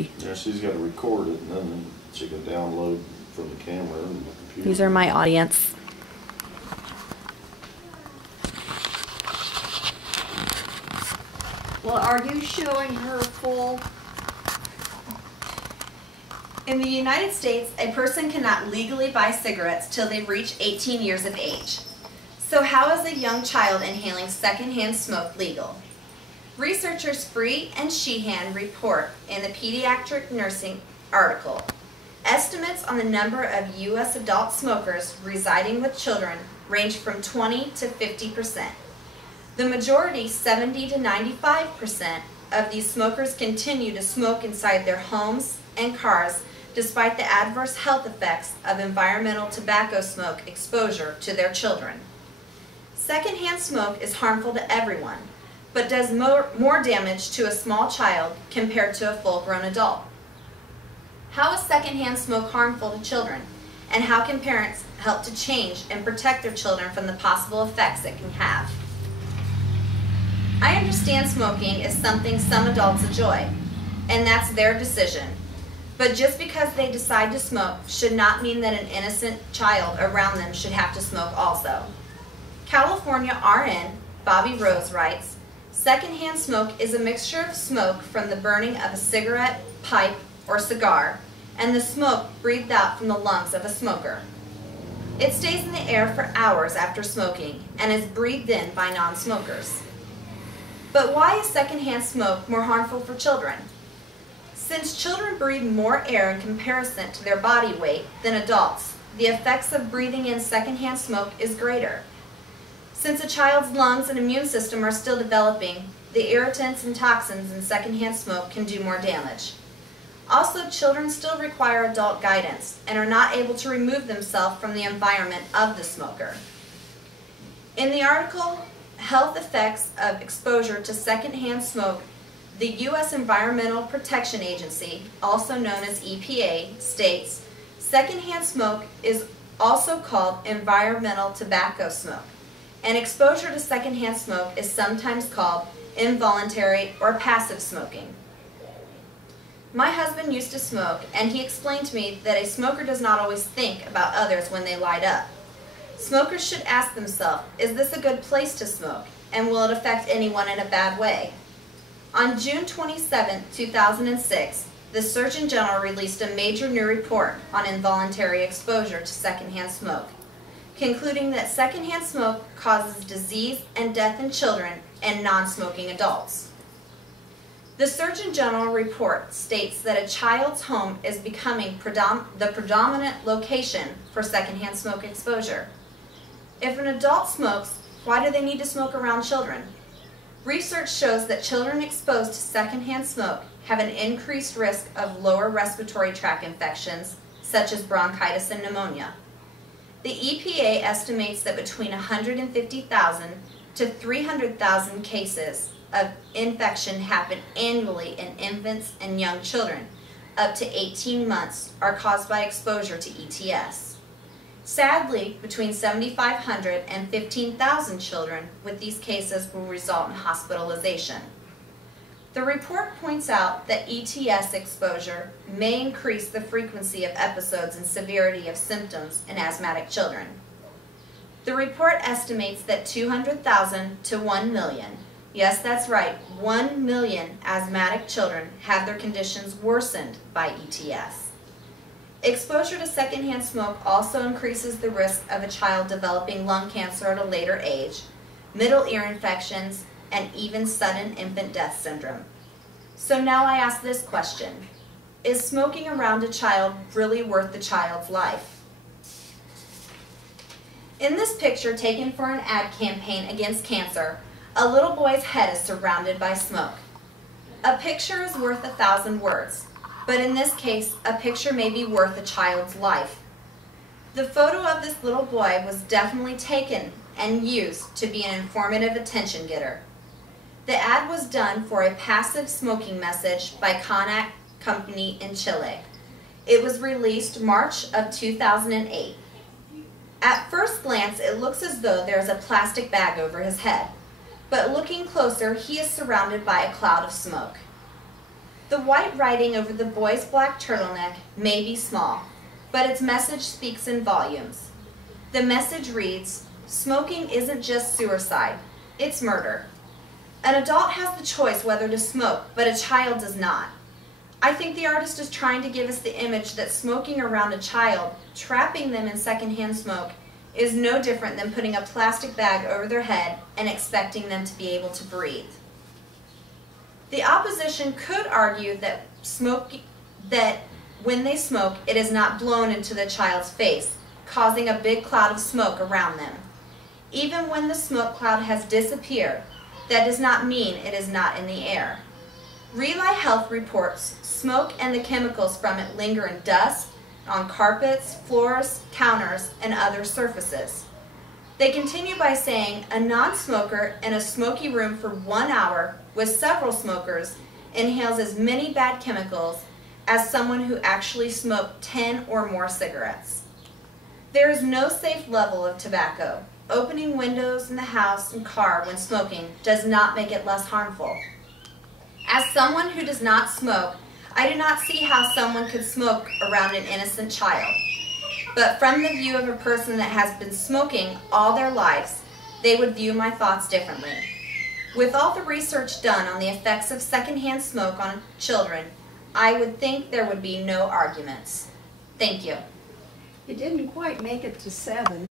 Yeah, she's got to record it, and then she can download from the camera and the computer. These are my audience. Well, are you showing her full? In the United States, a person cannot legally buy cigarettes till they reach 18 years of age. So how is a young child inhaling secondhand smoke legal? Researchers Free and Sheehan report in the Pediatric Nursing article, estimates on the number of U.S. adult smokers residing with children range from 20 to 50%. The majority, 70 to 95%, of these smokers continue to smoke inside their homes and cars despite the adverse health effects of environmental tobacco smoke exposure to their children. Secondhand smoke is harmful to everyone, but does more damage to a small child compared to a full-grown adult. How is secondhand smoke harmful to children, and how can parents help to change and protect their children from the possible effects it can have? I understand smoking is something some adults enjoy, and that's their decision. But just because they decide to smoke should not mean that an innocent child around them should have to smoke also. California RN Bobby Rose writes, secondhand smoke is a mixture of smoke from the burning of a cigarette, pipe, or cigar, and the smoke breathed out from the lungs of a smoker. It stays in the air for hours after smoking and is breathed in by non-smokers. But why is secondhand smoke more harmful for children? Since children breathe more air in comparison to their body weight than adults, the effects of breathing in secondhand smoke is greater. Since a child's lungs and immune system are still developing, the irritants and toxins in secondhand smoke can do more damage. Also, children still require adult guidance and are not able to remove themselves from the environment of the smoker. In the article, Health Effects of Exposure to Secondhand Smoke, the U.S. Environmental Protection Agency, also known as EPA, states, secondhand smoke is also called environmental tobacco smoke, and exposure to secondhand smoke is sometimes called involuntary or passive smoking. My husband used to smoke, and he explained to me that a smoker does not always think about others when they light up. Smokers should ask themselves, is this a good place to smoke, and will it affect anyone in a bad way? On June 27, 2006, the Surgeon General released a major new report on involuntary exposure to secondhand smoke, concluding that secondhand smoke causes disease and death in children and non-smoking adults. The Surgeon General report states that a child's home is becoming the predominant location for secondhand smoke exposure. If an adult smokes, why do they need to smoke around children? Research shows that children exposed to secondhand smoke have an increased risk of lower respiratory tract infections, such as bronchitis and pneumonia. The EPA estimates that between 150,000 to 300,000 cases of infection happen annually in infants and young children up to 18 months are caused by exposure to ETS. Sadly, between 7,500 and 15,000 children with these cases will result in hospitalization. The report points out that ETS exposure may increase the frequency of episodes and severity of symptoms in asthmatic children. The report estimates that 200,000 to 1 million, yes, that's right, 1 million asthmatic children have their conditions worsened by ETS. Exposure to secondhand smoke also increases the risk of a child developing lung cancer at a later age, middle ear infections, and even sudden infant death syndrome. So now I ask this question, is smoking around a child really worth the child's life? In this picture taken for an ad campaign against cancer, a little boy's head is surrounded by smoke. A picture is worth 1,000 words, but in this case, a picture may be worth a child's life. The photo of this little boy was definitely taken and used to be an informative attention getter. The ad was done for a passive smoking message by Cognac Company in Chile. It was released March of 2008. At first glance, it looks as though there is a plastic bag over his head, but looking closer, he is surrounded by a cloud of smoke. The white writing over the boy's black turtleneck may be small, but its message speaks in volumes. The message reads, "Smoking isn't just suicide, it's murder." An adult has the choice whether to smoke, but a child does not. I think the artist is trying to give us the image that smoking around a child, trapping them in secondhand smoke, is no different than putting a plastic bag over their head and expecting them to be able to breathe. The opposition could argue that when they smoke, it is not blown into the child's face, causing a big cloud of smoke around them. Even when the smoke cloud has disappeared, that does not mean it is not in the air. Relay Health reports smoke and the chemicals from it linger in dust, on carpets, floors, counters, and other surfaces. They continue by saying a non-smoker in a smoky room for 1 hour with several smokers inhales as many bad chemicals as someone who actually smoked 10 or more cigarettes. There is no safe level of tobacco. Opening windows in the house and car when smoking does not make it less harmful. As someone who does not smoke, I do not see how someone could smoke around an innocent child. But from the view of a person that has been smoking all their lives, they would view my thoughts differently. With all the research done on the effects of secondhand smoke on children, I would think there would be no arguments. Thank you. You didn't quite make it to 7.